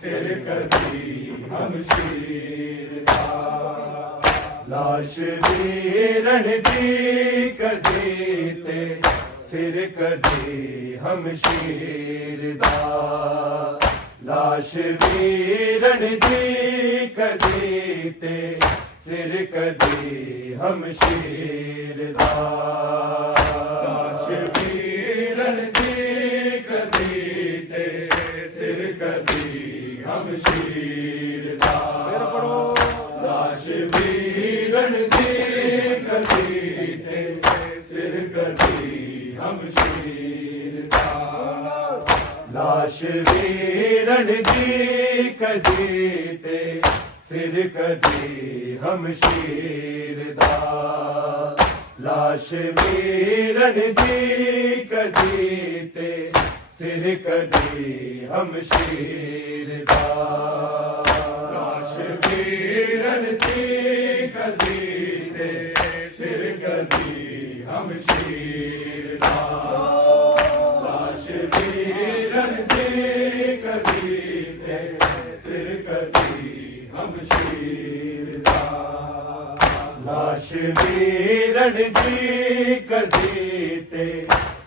ਸਿਰ ਕਦੀ ਹਮਸ਼ੀਰ ਦਾ। ਲਾਸ਼ ਵੀਰਣ ਦੀ ਕਦੀ ਤੇ ਸਿਰ ਕਦੀ ਹਮਸ਼ੀਰ ਦਾ। ਲਾਸ਼ ਵੀਰਣ ਦੀ ਕਦੀ ਤੇ ਸਿਰ ਕਦੀ ਹਮਸ਼ੀਰ ਦਾ। ਲਾਸ਼ ਵੀਰਣ ਦੀ ਕਦੀ ਤੇ ਸਿਰ ਕਦੀ ਹਮਸ਼ੀਰ ਦਾ। ਫਿਰ ਪੜੋ। ਲਾਸ਼ ਵੀਰਣ ਦੀ ਕਦੀ ਤੇ ਸਿਰ ਕਦੀ ਹਮਸ਼ੀਰ ਦਾ। ਲਾਸ਼ ਵੀਰਣ ਦੀ ਕਦੀ ਤੇ ਸਿਰ ਕਦੀ ਹਮਸ਼ੀਰ ਦਾ। ਲਾਸ਼ ਵੀਰਣ ਦੀ ਕਦੀ ਤੇ ਸਿਰ ਕਦੀ ਹਮਸ਼ੀਰ ਦਾ। ਲਾਸ਼ ਵੀਰਣ ਦੀ ਕਦੀ ਤੇ ਸਿਰ ਕਦੀ ਹਮਸ਼ੀਰ ਦਾ। ਲਾਸ਼ ਵੀਰਣ ਦੀ ਕਦੀ ਤੇ ਸਿਰ ਕਦੀ ਹਮਸ਼ੀਰ ਦਾ। ਲਾਸ਼ ਵੀਰਣ ਦੀ ਕਦੀ ਤੇ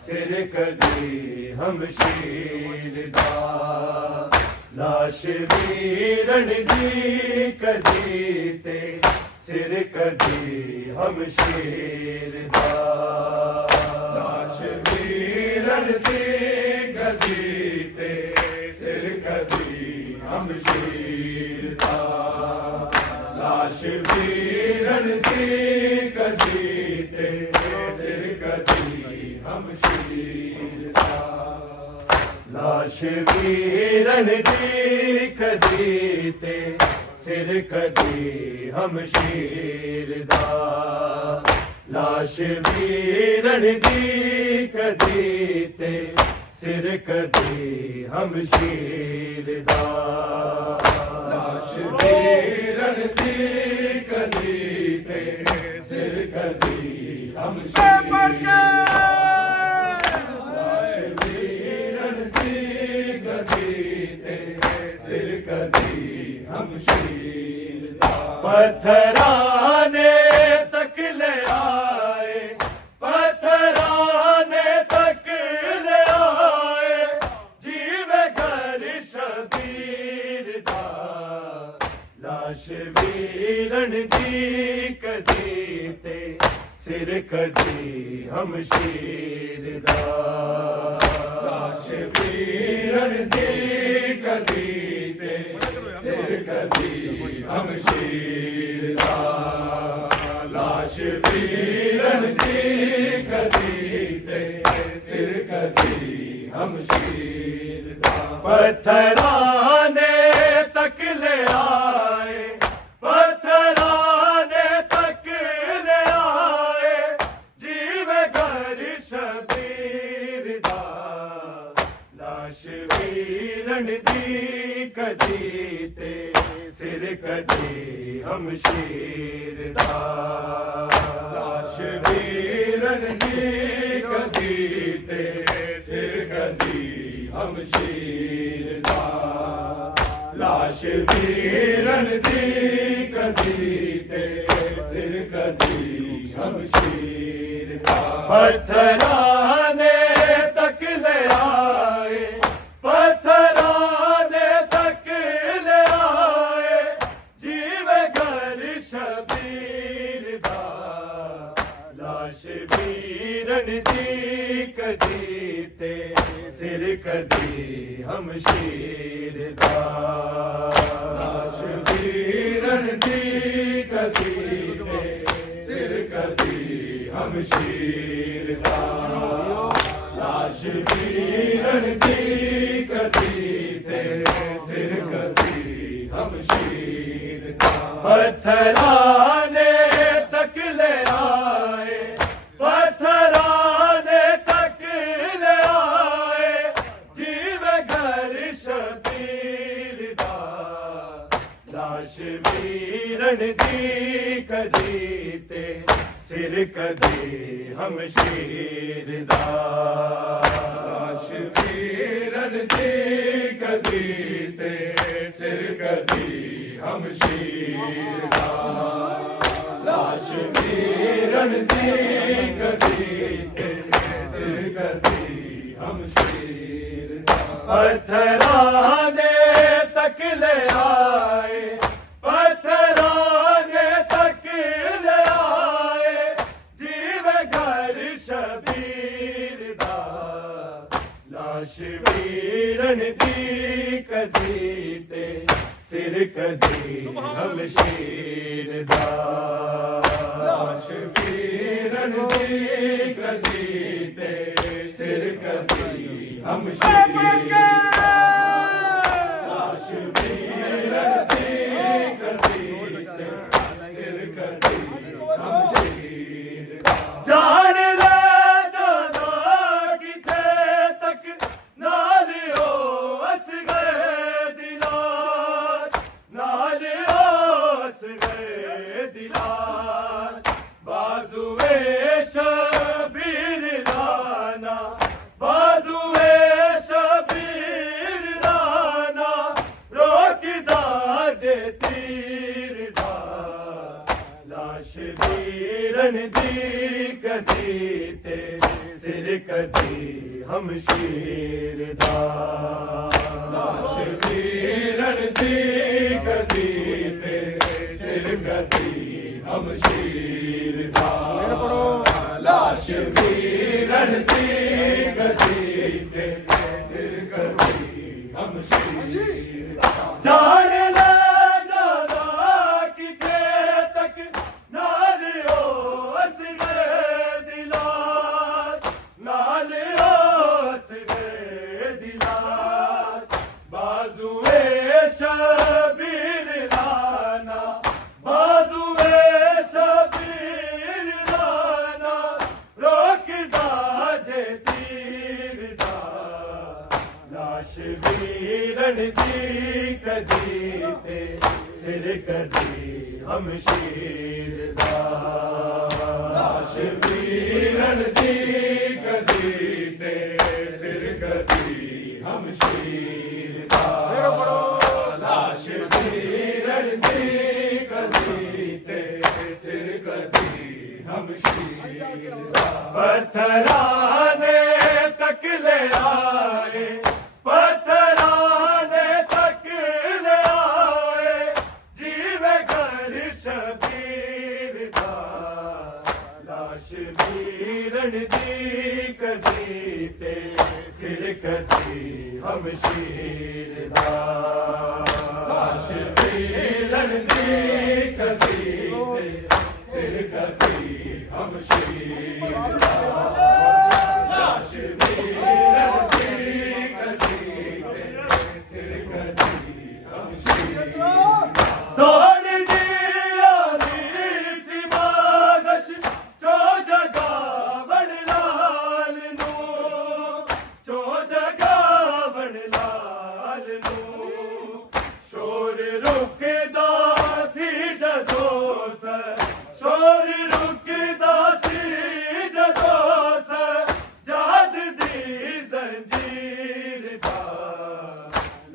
ਸਿਰ ਕਦੀ ਹਮਸ਼ੀਰ ਦਾ। ਲਾਸ਼ ਵੀਰਣ ਦੀ ਕਦੀ ਤੇ ਸਿਰ ਕਦੀ ਹਮਸ਼ੀਰ ਦਾ। ਲਾਸ਼ ਵੀਰਣ ਦੀ ਕਦੀ ਤੇ ਸਿਰ ਕਦੀ ਹਮਸ਼ੀਰ ਦਾ। ਲਾਸ਼ ਵੀਰਣ ਦੀ ਕਦੀ ਤੇ ਸਿਰ ਕਦੀ ਹਮਸ਼ੀਰ ਦਾ। ਲਾਸ਼ ਵੀਰਣ ਦੀ ਕਦੀ ਤੇ ਸਿਰ ਕਦੀ ਹਮਸ਼ੀਰ ਦਾ। ਲਾਸ਼ ਵੀਰਣ ਦੀ ਕਦੀ ਤੇ ਸਿਰ ਕਦੀ ਹਮਸ਼ੀਰ ਦਾ। ਲਾਸ਼ ਵੀਰਣ ਦੀ ਕਦੀ ਤੇ ਸਿਰ ਕਦੀ ਹਮਸ਼ੀਰ ਦਾ। ਲਾਸ਼ ਵੀਰਣ ਦੀ ਕਦੀ ਤੇ ਸਿਰ ਕਦੀ ਹਮਸ਼ੀਰ ਦਾ। ਪੱਥਰਾਂ ਨੇ ਤੱਕ ਲਿਆਏ, ਪੱਥਰਾਂ ਨੇ ਤੱਕ ਲਿਆਏ, ਜੀਵੇ ਘਰ ਸ਼ਬੀਰ ਦਾ। ਲਾਸ਼ ਵੀਰਣ ਦੀ ਕਦੀ ਤੇ ਸਿਰ ਕਦੀ ਹਮਸ਼ੀਰ ਦਾ। ਲਾਸ਼ ਵੀਰਣ ਦੀ ਕਦੀ ਤੇ ਸਿਰ ਕਦੀ ਹਮਸ਼ੀਰ ਦਾ। ਲਾਸ਼ ਵੀਰਣ ਦੀ ਕਦੀ ਤੇ ਸਿਰ ਕਦੀ ਹਮਸ਼ੀਰ ਦਾ। ਪੱਥਰਾਂ ਨੇ ਤੱਕ ਲਿਆਏ, ਪੱਥਰਾਂ ਨੇ ਤੱਕ ਲਿਆਏ, ਜੀਵੇ ਘਰ ਸ਼ਬੀਰ ਦਾ। ਲਾਸ਼ ਵੀਰਣ ਦੀ ਕਦੀ ਤੇ ਸਿਰ ਕਦੀ ਹਮਸ਼ੀਰ ਦਾ। ਲਾਸ਼ ਵੀਰਣ ਦੀ ਕਦੀ ਤੇ ਸਿਰ ਕਦੀ ਹਮਸ਼ੀਰ ਦਾ। ਲਾਸ਼ ਵੀਰਣ ਦੀ ਕਦੀ ਤੇ ਸਿਰ ਕਦੀ ਹਮਸ਼ੀਰ ਦਾ। ਪੱਥਰਾਂ ਨੇ ਤੱਕ ਲਿਆਏ, ਪੱਥਰਾਂ ਨੇ ਤੱਕ ਲਿਆਏ, ਜੀਵੇ ਘਰ ਸ਼ਬੀਰ ਦਾ। ਲਾਸ਼ ਵੀਰਣ ਦੀ ਕਦੀ ਤੇ ਸਿਰ ਕਦੀ ਹਮਸ਼ੀਰ ਦਾ। ਲਾਸ਼ ਵੀਰਣ ਦੀ ਕਦੀ ਤੇ ਸਿਰ ਕਦੀ ਹਮਸ਼ੀਰ ਦਾ। ਲਾਸ਼ ਵੀਰਣ ਦੀ ਕਦੀ ਤੇ ਸਿਰ ਕਦੀ ਹਮਸ਼ੀਰ ਦਾ। ਪੱਥਰਾਂ ਨੇ ਤੱਕ ਲਿਆਏ, ਪੱਥਰਾਂ ਨੇ ਤੱਕ ਲਿਆਏ, ਜੀਵੇ ਘਰ ਸ਼ਬੀਰ ਦਾ। ਲਾਸ਼ ਵੀਰਣ ਦੀ ਕਦੀ ਤੇ सिर कदी हमशीर दा लाश वीरन दी कदी ते सिर कदी हमशीर दा लाश वीरन दी कदी ते सिर कदी हमशीर दा पत्थराने तक ले आए पत्थराने तक ले आए जीवे घर शबीर दा लाश वीरन दी कदी ते सिर कदी हमशीर दा लाश वीरन दी कदी ते सिर कदी हमशीर दा लाश वीरन दी कदी ते सिर कदी हमशीर दा जान ले जाना किथे तक नाल हो अस गए दिलार नाल हो अस गए दिलार बाजुए शबीर राना बाजुए शबीर राना रोकदा जे तीर दा लाश वीरन दी कदी ते सिर कदी हमशीर दा लाश वीरन दी कदी ते सिर कदी हमशीर दा लाश वीरन दी कदी ते सिर कदी हमशीर दा जान ले जाना किथे तक नाल हो अस गए दिलार नाल हो अस गए दिलार बाजुए शबीर राना बाजुए शबीर राना रोकदा जे तीर दा लाश वीरन दी कदी ते सिर कदी हमशीर दा लाश वीरन दी कदी ते सिर कदी हमशीर दा लाश वीरन दी कदी ते सिर कदी हमशीर दा पत्थराने तक ले आए पत्थराने तक ले आए जीवे घर शबीर दा लाश वीरन दी कदी ते सिर कदी हमशीर दा लाश वीरन दी कदी ते सिर कदी हमशीर दा लाश वीरन दी कदी ते सिर कदी हमशीर दा दौड़ दिया दी सिमागश चो जगावण लाल नू चो जगावण लाल नू शोर रुकदा सी जदों स शोर रुकदा सी जदों स जाद दी जंजीर दा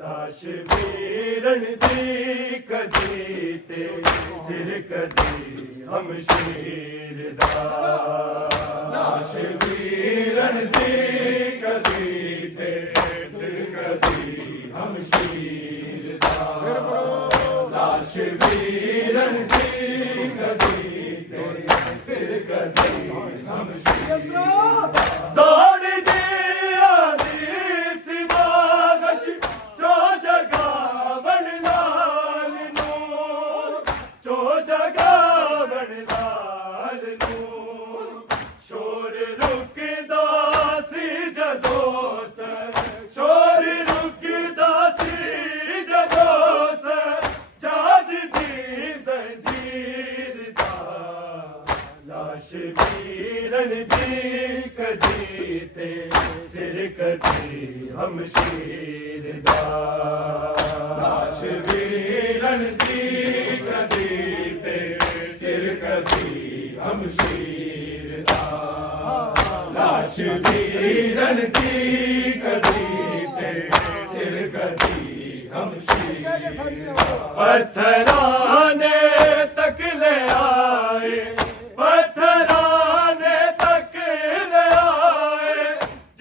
लाश वीरन दी कदी ते सिर कदी हमशीर दा लाश वीरन दी कदी ते सिर कदी हमशीर दा लाश वीरन दी कदी ते सिर कदी हमशीर दा दौड़ दिया दी सिमागश चो जगावण लाल नू चो जगावण लाल नू शोर रुकदा सी जदों स शोर रुकदा सी जदों स जाद दी जंजीर दा लाश वीरन दी कदी ते सिर कदी हमशीर दा लाश वीरन दी कदी ते सिर कदी हमशीर वीरन दी कदी ते सिर कदी हम शीर पत्थराने तक ले आए पत्थराने तक ले आए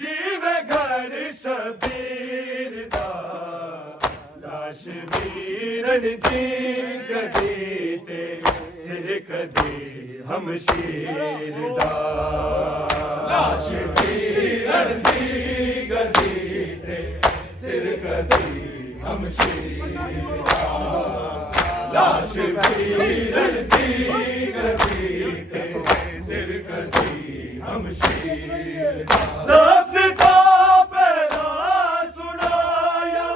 जीवे घर शबीर दा लाश वीरन दी कदी ते सिर कदी हम शीर दा लाश वीरन दी कदी ते सिर कदी हम शीर दा लाश वीरन दी कदी ते सिर कदी हम शीर दा लफ्ज़ तो पहला सुनाया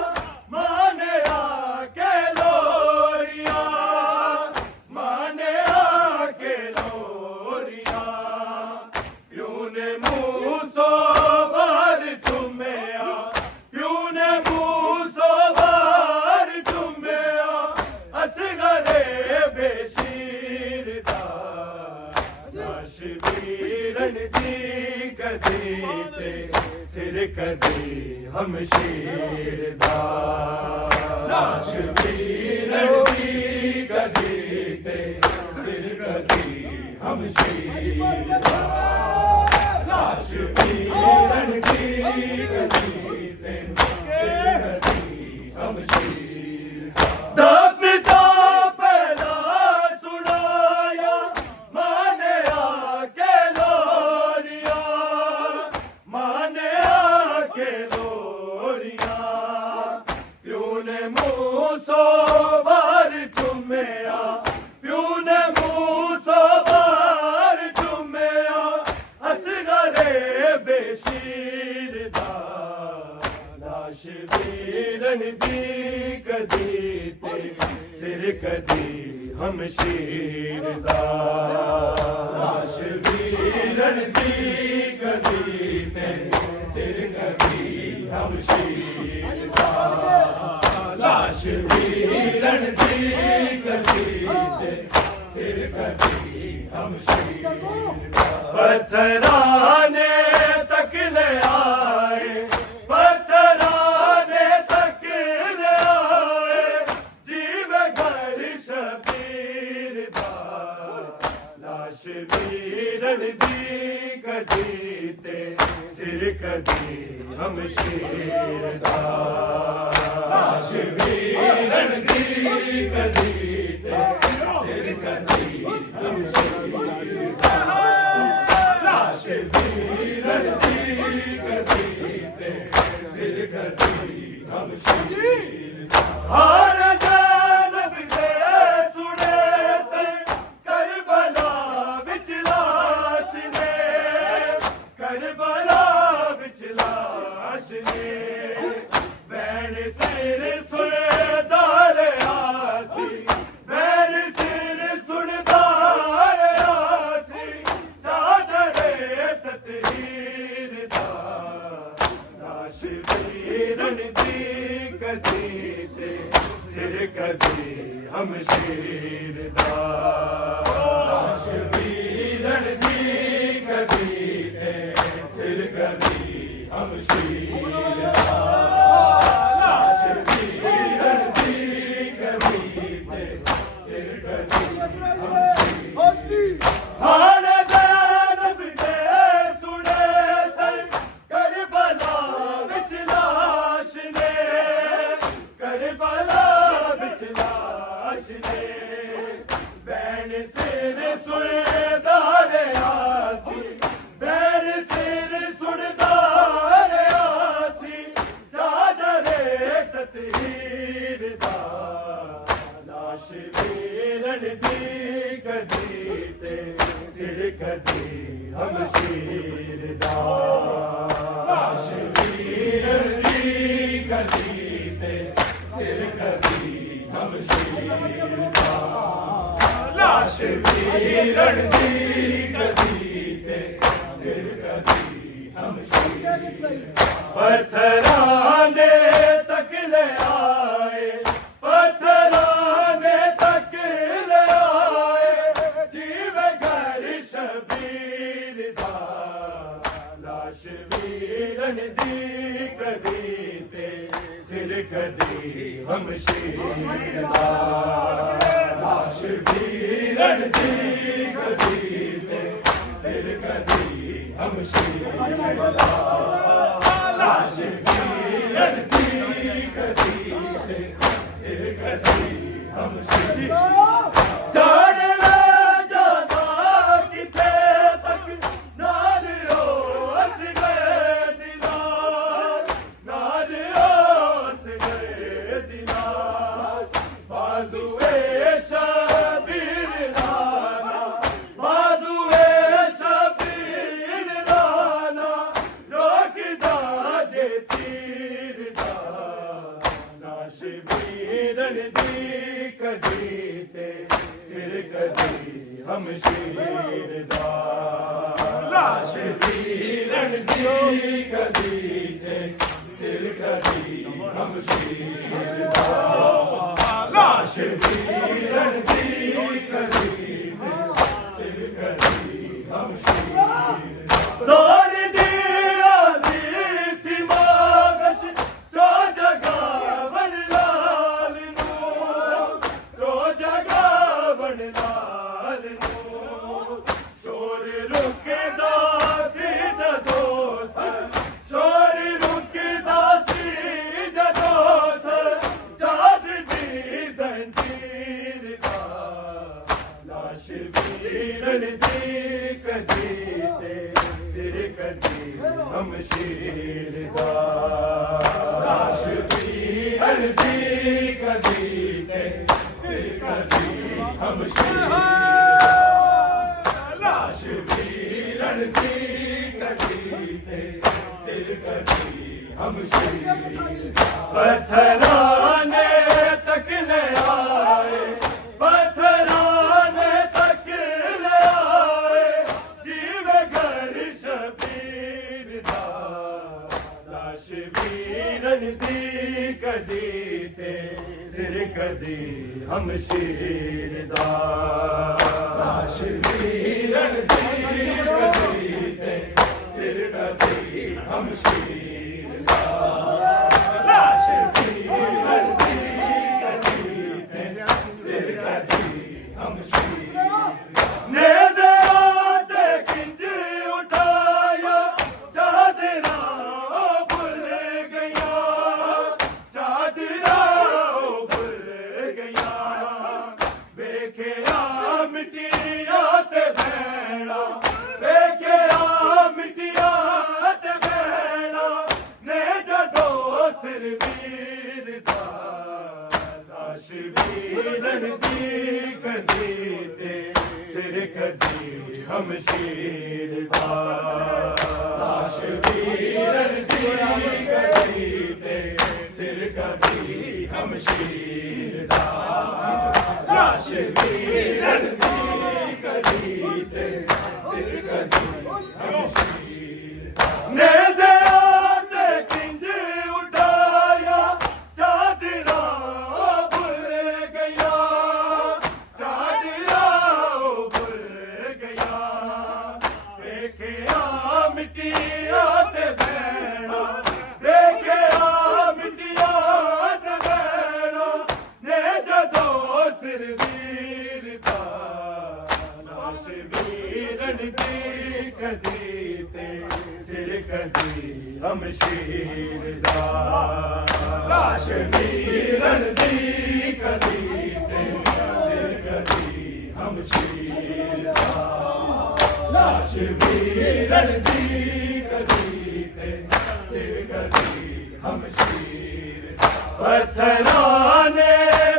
माने आके लोरिया माने आके लोरिया प्यूं ने मुँह सो बार चुम्या प्यूं ने मुँह सो बार चुम्या असगरे बेशीर दा लाश वीरन दी कदी ते सिर कदी हम शीर दा लाश वीरन दी कदी ते सिर कदी हम शीर दा लाश वीरन दी कदी ते सिर कदी हम शीर दा पिता पहला सुनाया माने आके लोरिया माने आके लोरिया प्यूं ने मुँह सो बार चुम्या प्यूं ने मुँह सो बार चुम्या असगरे बेशीर दा लाश वीरन दी कदी ते सिर कदी हम शीर दा लाश वीरन दी कदी ते सिर कदी हम शीर दा लाश वीरन दी कदी ते सिर कदी हम शीर दा पत्थराने तक ले आए पत्थराने तक ले आए जीवे घर शबीर दा लाश वीरन दी कदी ते सिर कदी हम शीर दा लाश वीरन दी कदी ते सिर कदी हम शीर दा लाश वीरन दी कदी ते सिर कदी हम शीर दा हर जानब दे सुने से करबला विच लाश ने करबला विच लाश ने बैन सिर सुनदार आसी बैन सिर सुनदार आसी चादरे ततहीर दा लाश वीरन दी कदी ते सिर कदी हम शीर दा लाश वीरन दी कदी ते सिर कदी हम शीर दा लाश वीरन दी कदी ते सिर कदी हम शीर हाण जानब दे सुने सन करबला विच लाश ने करबला विच लाश ने बैन सिर सुनदार आसी बैन सिर सुनदार आसी चादरे ततहीर दा लाश वीरन दी कदी ते सिर कदी हम शीर दा लाश वीरन दी कदी ते सिर कदी हम शीर दा लाश वीरन दी कदी ते सिर कदी हम शीर पत्थराने तक ले आए पत्थराने तक ले आए जीवे घर शबीर दा लाश ਹਮਸ਼ੀਰ ਦਾ ਲਾਸ਼ ਵੀਰਨ ਦੀ ਕਦੀ ਤੇ ਸਿਰ ਕਦੀ ਹਮਸ਼ੀਰ ਦਾ ਲਾਸ਼ ਵੀਰਨ ਦੀ ਕਦੀ ਤੇ ਸਿਰ ਕਦੀ ਹਮਸ਼ੀਰ ਜਾਣ ਲੈ ਜਾਦਾ ਕਿਥੇ ਤੱਕ ਨਾਲ ਉਸ ਗਏ ਦਿਨਾਂ ਨਾਲ ਉਸ ਗਏ ਦਿਨਾਂ ਬਾਜ਼ੂਏ ਸ਼ਬੀਰ ਰਾਨਾ ਬਾਜ਼ੂਏ ਸ਼ਬੀਰ ਰਾਨਾ ਰੋਕਦਾ ਜੇ ਤੀਰ ਦਾ ਲਾਸ਼ ਵੀਰਨ ਦੀ ਕਦੀ ਤੇ ਸਿਰ ਕਦੀ ਹਮਸ਼ੀਰ ਦਾ ਲਾਸ਼ ਵੀਰਨ ਦੀ ਕਦੀ ਤੇ ਸਿਰ ਕਦੀ ਹਮਸ਼ੀਰ ਦਾ ਲਾਸ਼ ਵੀਰਨ ਦੀ ਕਦੀ ਤੇ ਸਿਰ ਕਦੀ ਹਮਸ਼ੀਰ ਦੌੜਦੀ ਆਦੀ ਸਿਮਾਗਸ਼ ਚੋ ਜਗਾ ਬਣ ਲਾਲ ਨੂੰ ਚੋ ਜਗਾ ਬਣ ਲਾਲ ਨੂੰ ਸ਼ੋਰ ਰੁਕਦਾ ਸੀ ਜਦੋਂ ਸ਼ੋਰ ਰੁਕਦਾ ਸੀ ਜਦੋਂ ਜਾਦ ਦੀ ਜ਼ੰਜੀਰ ਦਾ ਲਾਸ਼ ਵੀਰਨ ਦੀ ਕਦੀ ਤੇ ਸਿਰ ਕਦੀ ਹਮਸ਼ੀਰ ਦਾ ਲਾਸ਼ ਵੀਰਨ ਦੀ ਕਦੀ ਤੇ ਸਿਰ ਕਦੀ ਹਮਸ਼ੀਰ ਦਾ ਲਾਸ਼ ਵੀਰਨ ਦੀ ਕਦੀ ਤੇ ਸਿਰ ਕਦੀ ਹਮਸ਼ੀਰ ਪੱਥਰਾਂ ਨੇ ਤੱਕ ਲਿਆਏ ਪੱਥਰਾਂ ਨੇ ਤੱਕ ਲਿਆਏ ਜੀਵੇ ਘਰ ਸ਼ਬੀਰ ਦਾ ਲਾਸ਼ ਵੀਰਨ ਦੀ ਕਦੀ ਤੇ ਸਿਰ ਕਦੀ ਹਮਸ਼ੀਰ ਦਾ ਲਾਸ਼ ਵੀਰਨ ਦੀ ਕਦੀ ਤੇ ਸਿਰ ਕਦੀ ਹਮਸ਼ੀਰ ਦਾ ਲਾਸ਼ ਵੀਰਨ ਦੀ ਕਦੀ ਤੇ ਸਿਰ ਕਦੀ ਹਮਸ਼ੀਰ ਨੇਜ਼ੇ ਤੇ ਕਿੰਜ ਉਠਾਇਆ ਚਾਦਰਾਂ ਭੁੱਲ ਗਈਆਂ ਚਾਦਰਾਂ ਭੁੱਲ ਗਈਆਂ ਵੇਖਿਆ ਮਿੱਟੀਆਂ ਤੇ ਬਹਿਣਾ ਵੇਖਿਆ ਮਿੱਟੀਆਂ ਤੇ ਬਹਿਣਾ ਨੇ ਜਦੋਂ ਸਿਰ ਵੀਰ ਦਾ ਲਾਸ਼ ਵੀਰਨ ਦੀ ਕਦੀ ਤੇ ਸਿਰ ਕਦੀ ਹਮਸ਼ੀਰ ਦਾ ਲਾਸ਼ ਵੀਰਨ ਦੀ ਕਦੀ ਤੇ ਸਿਰ ਕਦੀ ਹਮਸ਼ੀਰ ਦਾ ਲਾਸ਼ ਵੀਰਨ ਦੀ ਕਦੀ ਤੇ ਸਿਰ ਕਦੀ ਹਮਸ਼ੀਰ ਨੇਜ਼ੇ ਤੇ ਕਿੰਜ ਉਠਾਇਆ ਚਾਦਰਾਂ ਭੁੱਲ ਗਈਆਂ ਚਾਦਰਾਂ ਭੁੱਲ ਗਈਆਂ ਵੇਖਿਆ ਮਿੱਟੀਆਂ ਤੇ ਬਹਿਣਾ ਵੇਖਿਆ ਮਿੱਟੀਆਂ ਤੇ ਬਹਿਣਾ ਨੇ ਜਦੋਂ ਸਿਰ ਵੀਰ ਦਾ ਲਾਸ਼ ਵੀਰਨ ਦੀ ਕਦੀ ਤੇ ਸਿਰ ਕਦੀ ਹਮਸ਼ੀਰ ਦਾ ਲਾਸ਼ ਵੀਰਨ ਦੀ ਕਦੀ ਤੇ ਸਿਰ ਕਦੀ ਹਮਸ਼ੀਰ ਦਾ ਲਾਸ਼ ਵੀਰਨ ਦੀ ਕਦੀ ਤੇ ਸਿਰ ਕਦੀ ਹਮਸ਼ੀਰ ਪੱਥਰਾਂ ਨੇ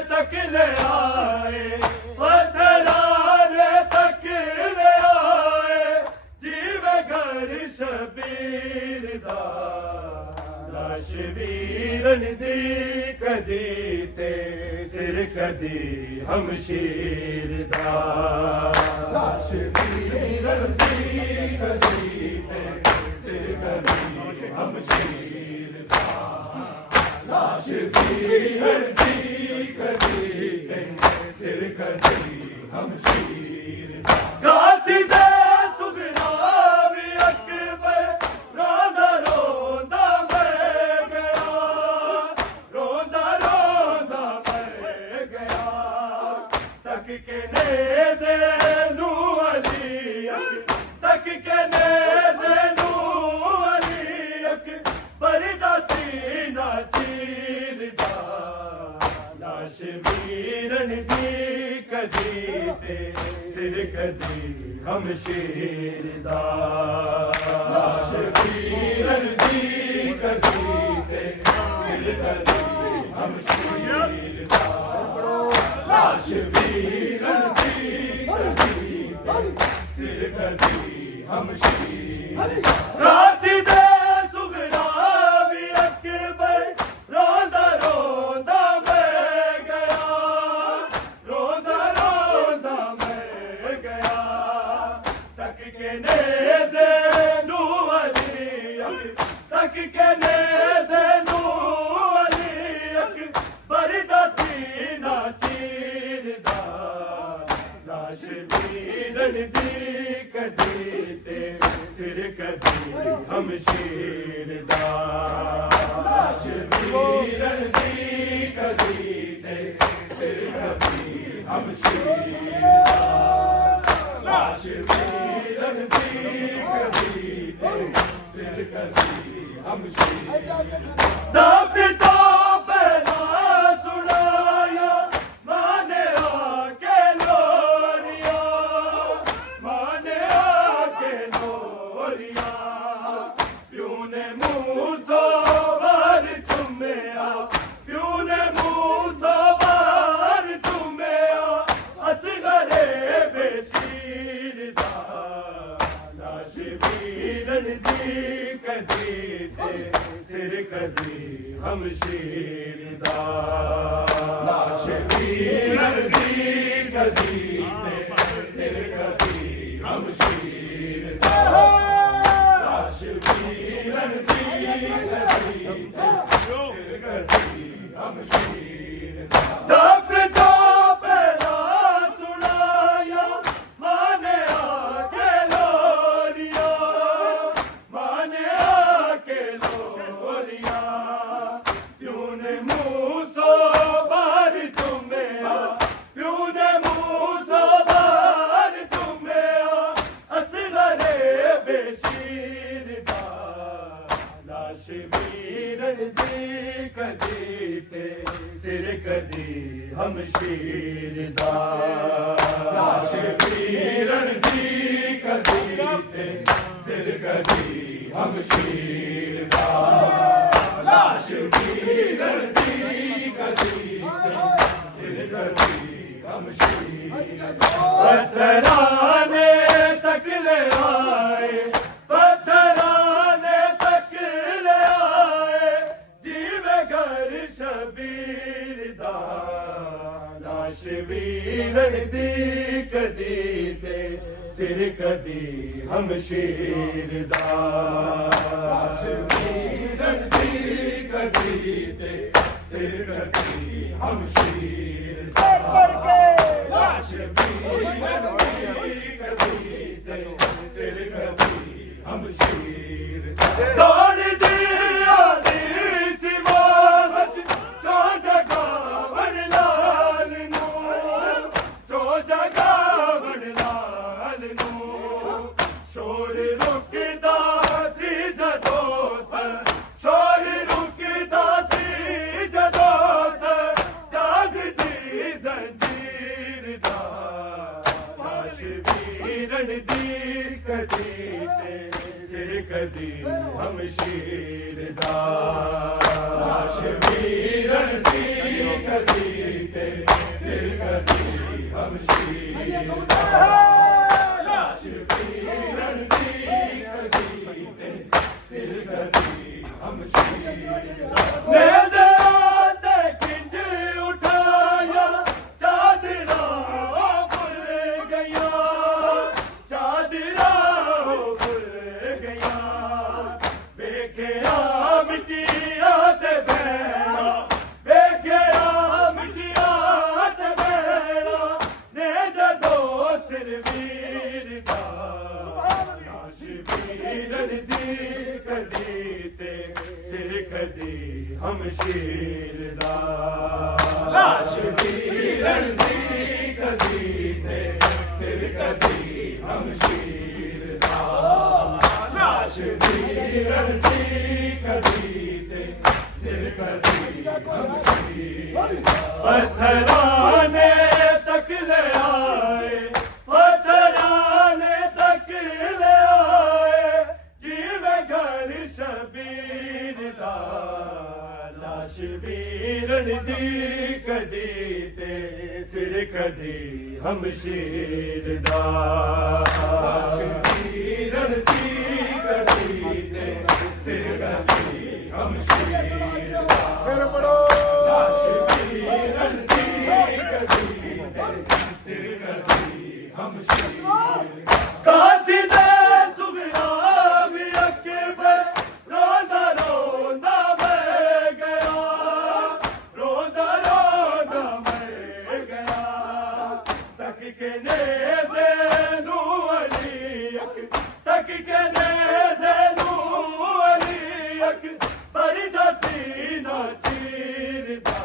ਤੱਕ ਲਿਆਏ ਪੱਥਰਾਂ ਨੇ ਤੱਕ ਲਿਆਏ ਜੀਵੇ ਘਰ ਸ਼ਬੀਰ ਦਾ ਲਾਸ਼ ਵੀਰਨ ਦੀ ਕਦੀ ਤੇ ਸਿਰ ਕਦੀ ਹਮਸ਼ੀਰ ਦਾ ਲਾਸ਼ ਵੀਰਨ ਦੀ ਕਦੀ ਤੇ ਸਿਰ ਕਦੀ ਹਮਸ਼ੀਰ ਦਾ ਲਾਸ਼ ਵੀਰਨ ਦੀ ਕਦੀ ਤੇ ਸਿਰ ਕਦੀ ਹਮਸ਼ੀਰ ਗਾਸੀ ਦੇ ਸੁਗਨਾ ਵੀ ਅਕਬਰ ਰੋਂਦਾ ਰੋਂਦਾ ਮਰ ਗਿਆ ਰੋਂਦਾ ਰੋਂਦਾ तक के नेज़े नू अली तक के नेज़े नू अली अकबर दा सीना चीरदा लाश वीरन दी कदी ते सिर कदी हमशीर दा लाश वीरन दी कदी ते सिर कदी हमशीर दा लाश वीरन दी कदी ते सिर कदी हमशीर रासिदे सुगरा भी अकबर रोंदा रोंदा मैं गया रोंदा रोंदा मैं गया तक के नेज़े नू अली तक के नेज़े नू अली अकबर दा सीना चीरदा लाश वीरन दी कदी ते सिर कदी हमशीर दा लाश वीरन दी कदी ते सिर कदी हमशीर दा लाश वीरन दी कदी ते सिर कदी हमशीर दा पिता पहला सुनाया माने आके लोरिया माने आके लोरिया प्यू ने मुँह सवार चुम्या प्यू ने मुँह सवार चुम्या असगरे बेशीर दा लाश वीरन दी कदी ते सिर कदी हमशीर दा लाश वीरन दी कदी ते सिर कदी हमशीर दा लाश वीरन दी कदी ते सिर कदी हमशीर दा पिता पहला सुनाया माने आके लोरिया माने आके लोरिया प्यू ने मुँह सवार चुम्या प्यू ने मुँह सवार चुम्या असगरे बेशीर दा लाश वीरन दी कदी ते सिर कदी हमशीर दा लाश वीरन दी कदी ते सिर कदी हमशीर दा लाश वीरन दी कदी ते सिर कदी हमशीर पत्थराने तक ले आए पत्थराने तक ले आए जीवे घर शबीर दा लाश वीरन दी कदी ते सिर कदी हमशीर दा लाश वीरन दी कदी ते सिर कदी हमशीर दा लाश वीरन दी कदी ते सिर कदी हमशीर दौड़ दिया दी सिवा बस चो जगावन लाल नू चो जगावन लाल नू शोर रुकदा सी जदों शोर रुकदा सी जदों जागदी जंजीर दा लाश वीरन दी कदी ते सिर कदी हमशीर दा लाश वीरन दी कदी ते सिर कदी हमशीर दा लाश वीरन दी कदी ते सिर कदी हमशीर दा नेज़े आते किंज उठाया चादरा खुल गया चादरा खुल गया वेख्या मिट्टिया ते बैणा वेख्या मिट्टिया ते बैणा ने जदों सिर वीर दा लाश वीरन दी कदी ते सिर कदी हमशीर दा लाश वीरन दी कदी सिर कदी हमशीर दा वीरन दी कदी ते सिर कदी हमशीर दा फिर पढ़ो वीरन दी कदी ते सिर कदी हमशीर कासिदा सुगरा भी अकबर रोंदा रोंदा मैं गया रोंदा रोंदा मैं गया तक के नेज़े नू अली तक के नेज़े नू अली परदा सीना चीरदा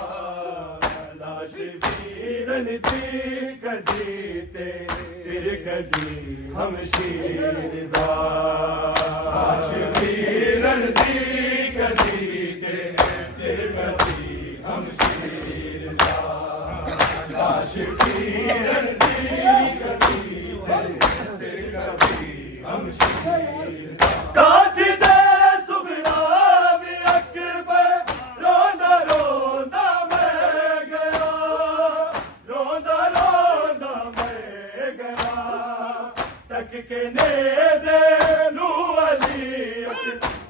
लाश वीरन दी कदी ते सिर कदी हमशीर दा लाश वीरन दी कदी ते सिर कदी हमशीर दा लाश वीरन दी कदी ते सिर कदी हमशीर दा कासिदा सुगरा भी अकबर रोंदा रोंदा मैं गया रोंदा रोंदा मैं गया तक के नेज़े नू अली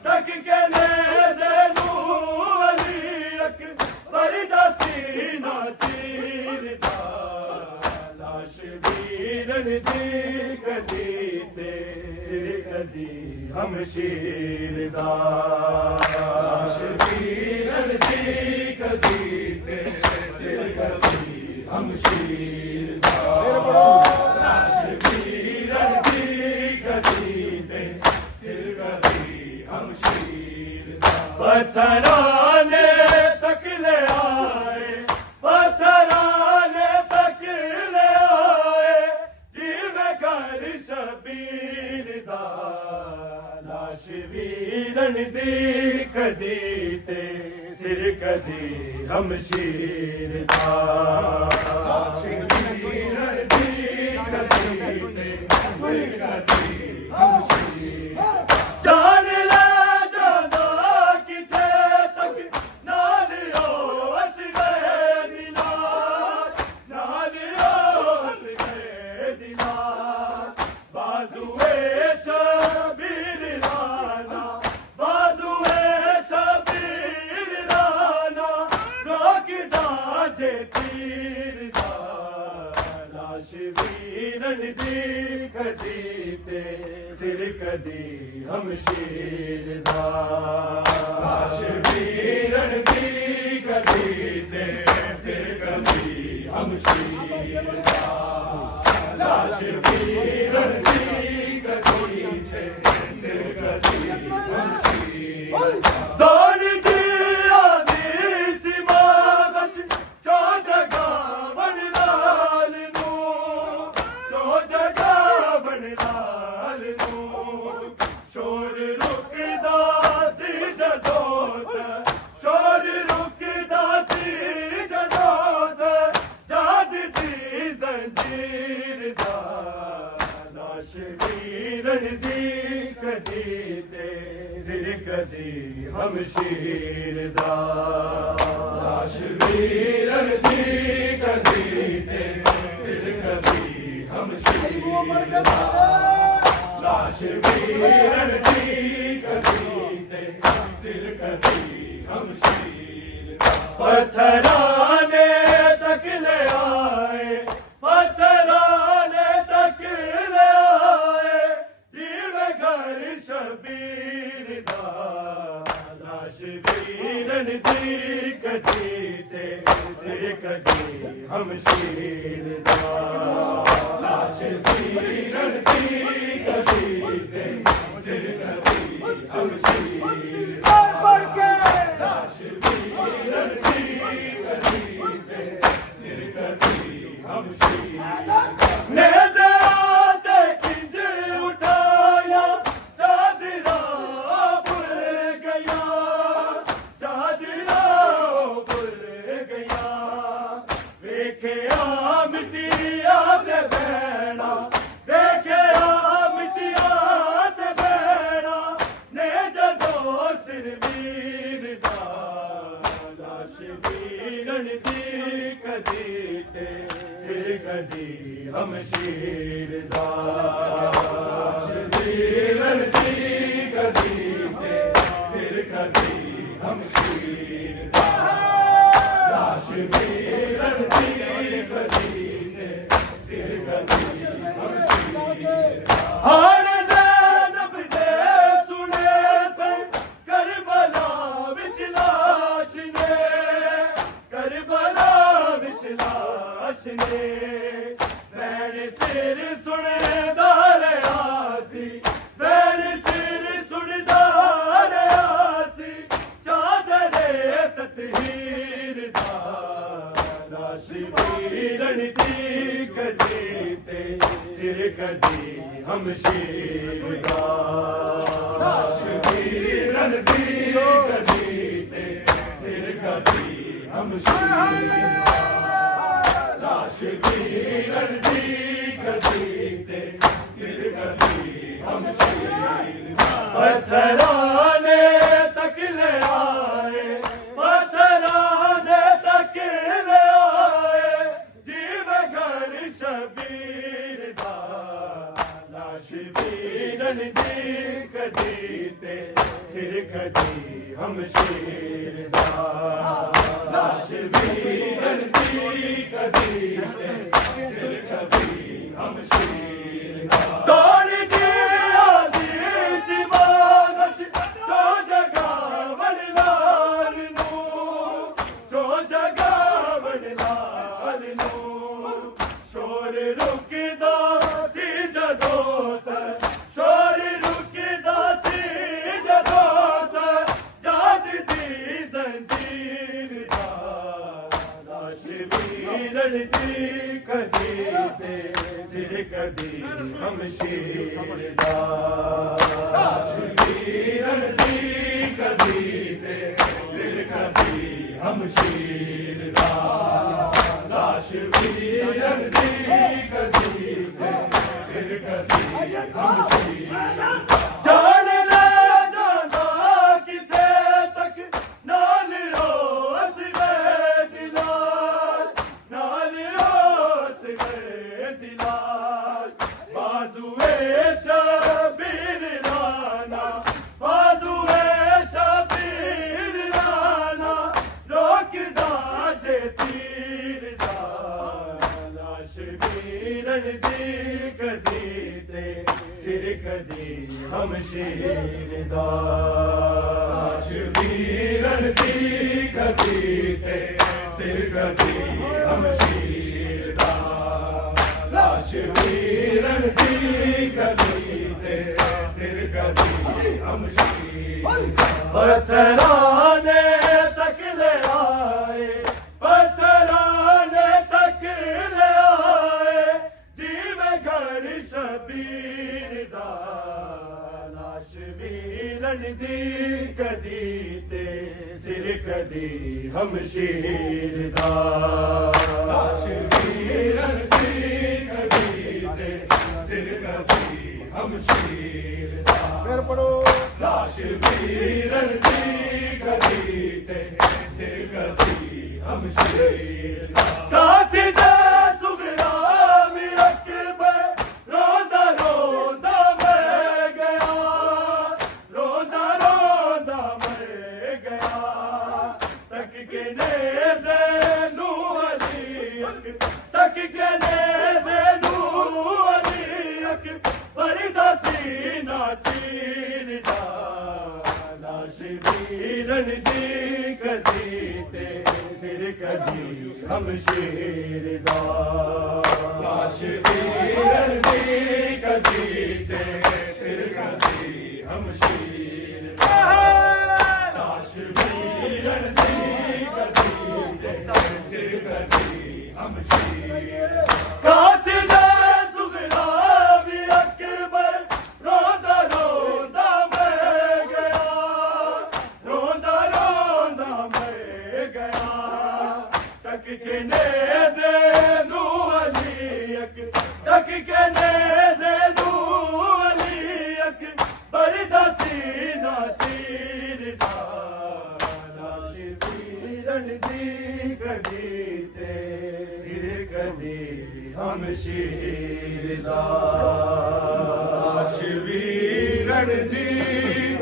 तक के नेज़े नू अली परदा सीना चीरदा लाश वीरन दी कदी ते सिर कदी हमशीर दा लाश वीरन दी कदी ते सिर कदी हमशीर दा लाश वीरन दी कदी ते सिर कदी हमशीर दा पत्थराने तक ले आए पत्थराने तक ले आए जीवे घर शबीर दा लाश वीरन दी कदी ते सिर कदी हमशीर दा लाश वीरन दी कदी ते सिर कदी हमशीर जान ले जादा किथे तक नाल ओ अस गए दिला नाल ओ अस गए दिला बाजुए शबीर राना बाजुए शबीर राना रोकदा जे तीर दा लाश वीरन दी कदी ते सिर कदी हमशीर दा लाश वीरन दी कदी ते सिर कदी हमशीर दा लाश वीरन दी कदी ते सिर कदी हमशीर दौड़ दी आदी सीमा बस चो जगा बन लाल नू चो जगा बन लाल नू शोर रुकदा सी जदों से शोर रुकदा सी जदों से जाद दी जंजीर दा लाश वीरन दी कदी ते सिर कदी हमशीर दा लाश वीरन दी कदी ते सिर कदी हमशीर दा लाश वीरन दी कदी ते सिर कदी हमशीर दा पत्थराने तक ले आए पत्थराने तक ले आए जीवे घर शबीर दा लाश वीरन दी कदी ते सिर कदी हमशीर दा लाश वीरन दी कदी ते सिर कदी हमशीर दा लाश वीरन दी कदी ते सिर कदी हमशीर नेज़े आते खिंच उठाया चादरा भूल गया चादरा भूल गया वेख्या मिट्टिया ते बैणा वेख्या मिट्टिया ते बैणा ने जदों सिर वीर दा लाश वीरन दी कदी ते कदी हमशीर दा वीरन दी कदी ते सिर कदी हमशीर दा लाश वीरन दी कदी ते सिर कदी हमशीर हार ज़ैनब दे सुने सन करबला विच लाश ने करबला विच लाश ने भैन सिर सुनदा रहा सी भैन सिर सुनदा रहा सी चादरे ततहीर दा लाश वीरन दी कदी ते सिर कदी हमशीर दा लाश वीरन दी कदी ते सिर कदी हमशीर दा लाश वीरन दी कदी ते सिर कदी हमशीर दा पत्थराने तक ले आए पत्थराने तक ले आए जीव घर शबीर दा लाश वीरन दी कदी ते सिर कदी हमशीर दा लाश वीरन दी कदी ते सिर कदी हमशीर दा तोड़ दिया दी जीवानश जो जगावन लाल नू जो जगावन लाल नू शोर रुकदा सी जदों सर शोर रुकदा सी जदों सर जाद दी जंजीर दा लाश वीरन दी कदी ते सिर कदी हमशीर दा लाश वीरन दी कदी ते सिर कदी हमशीर दा लाश वीरन दी कदी ते सिर कदी हमशीर जान ले जाना किथे तक नाल हो असवे दिलार नाल हो असवे दिलार बाजुए शबीर राना बाजुए शबीर राना रोकदा जे तीर दा लाश वीरन दी कदी ते सिर कदी हमशीर दा लाश वीरन दी कदी ते सिर कदी हमशीर दा लाश वीरन दी कदी ते सिर कदी हमशीर पत्थराने तक ले आए पत्थराने तक ले आए जीव घर शबीर दा लाश वीरन दी कदी ते सिर कदी हमशीर दा लाश वीरन दी कदी ते सिर कदी हमशीर दा फिर पढ़ो लाश वीरन दी कदी ते सिर कदी हमशीर दा कासिदा सुगरा में अकबर रोंदा रोंदा मर गया रोंदा रोंदा मर गया तक के नेज़े नू अली तक के नेज़े नू अली परदा सीना चीर दा लाश वीरन दी कदी ते सिर कदी हमशीर दा लाश वीरन दी कदी ते सिर कदी हमशीर दा लाश वीरन दी कदी ते सिर कदी हमशीर कासिदा सुगरा भी अकबर रोंदा रोंदा मर गया रोंदा रोंदा मर गया तक के नेज़े नू अली तक के नेज़े नू अली परदा सीना चीर दा लाश वीरन दी कदी ते सिर कदी हमशीरदा शिवीरण दी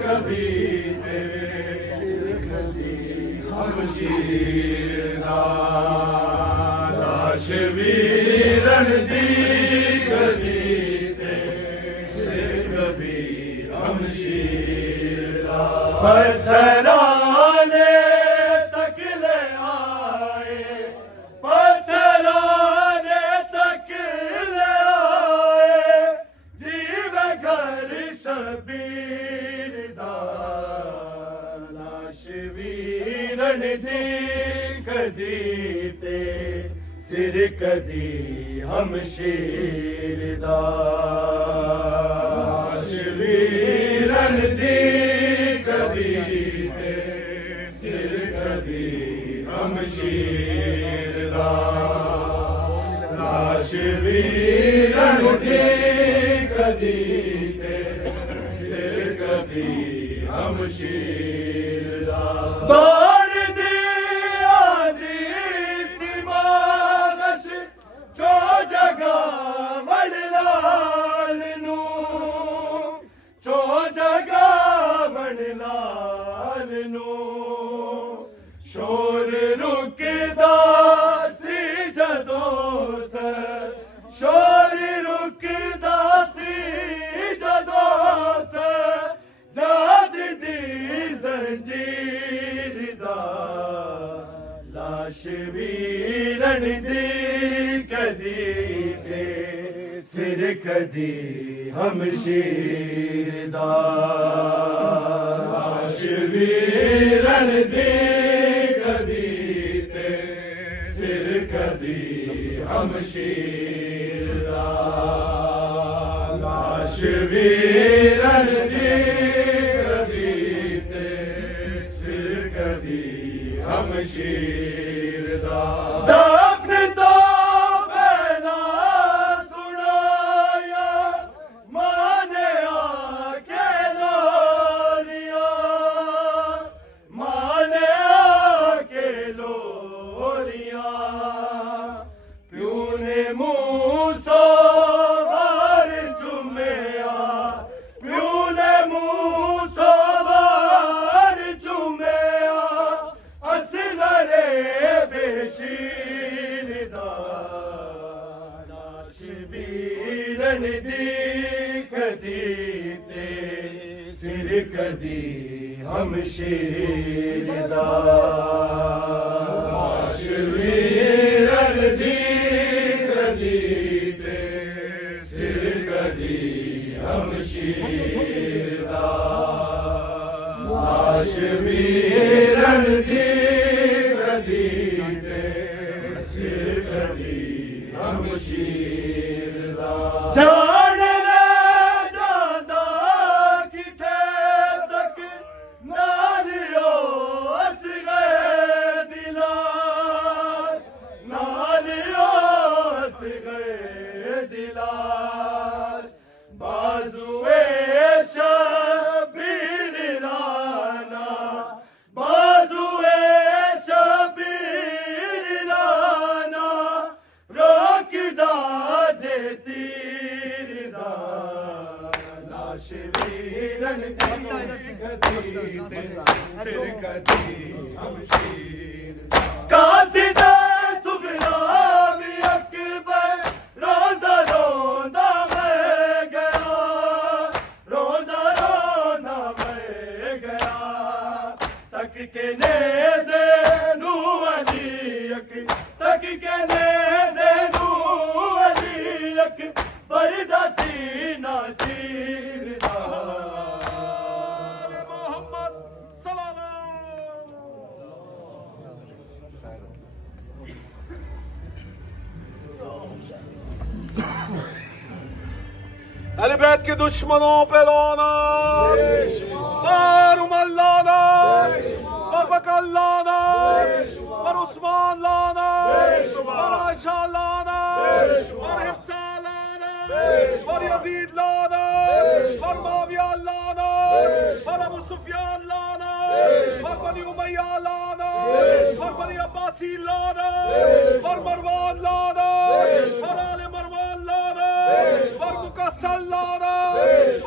कभी ते कदी हमशीरदा शिवीरण दी कदी ते कभी हमशीरदा पत्थराने तक ले आए पत्थराने तक ले आए जीव घर शबीर दा लाश वीरन दी कदी ते सिर कदी हमशीर दा लाश वीरन दी कदी ते सिर कदी हमशीर दा लाश वीरन दी कदी ते सिर कदी हमशीर दा दौड़ दी आदि सिमागश चो जगा वडलाल नू चो जगा वडलाल नू शोर रुकदा सी जदों से शोर रुकदा सी जदों से जाद दी जंजीर दा लाश वीरन दी कदी ते सिर कदी हमशीर दा लाश वीरन दी कदी ते सिर कदी हमशीर दा लाश वीरन दी कदी ते सिर कदी हमशीर दा दाफन तो पहला सुनाया माने आके लोरिया माने आके लोरिया प्यू ने मुँह सो बार चुमेया प्यू ने मुँह सो बार चुमेया असगरे बेशीर दा लाश वीरन दी कदी ते सिर कदी हमशीर दा लाश वीरन दी कदी ते सिर कदी हमशीर दा लाश वीरन दी कदी ते सिर कदी हमशीर दा जान ले जांदा किथे तक नालियो अस गए दिलार नालियो अस गए दिलार बाजुए शबीर राना बाजुए शबीर राना रोकदा जे तीर दा लाश वीरन दी कदी ते सिर कदी हमशीर कासिदा सुगरा भी अकबर रोंदा रोंदा मैं गया रोंदा रोंदा मैं गया तक के नेज़े नू अली तक के नेज़े नू अली पर्दा सीना चीर दा मोहम्मद अहले बैत के दुश्मनों पे लानत मारूम लानत बरबकल लानत बर उस्मान लानत बर आयशा लानत बर हिफ्सा लानत बर यजीद लानत बर मुआविया लानत बर अबू सुफियान लानत बर बनी उमय्या लानत बर बनी अब्बासी लानत बर मरवान लानत बर आले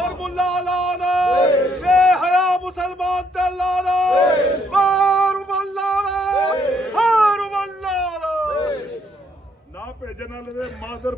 पर मुल्ला लाना बेहया मुसलमान ते लाना मारू मल्लाना हारू मल्लाना ना भेजन वाले दे मादर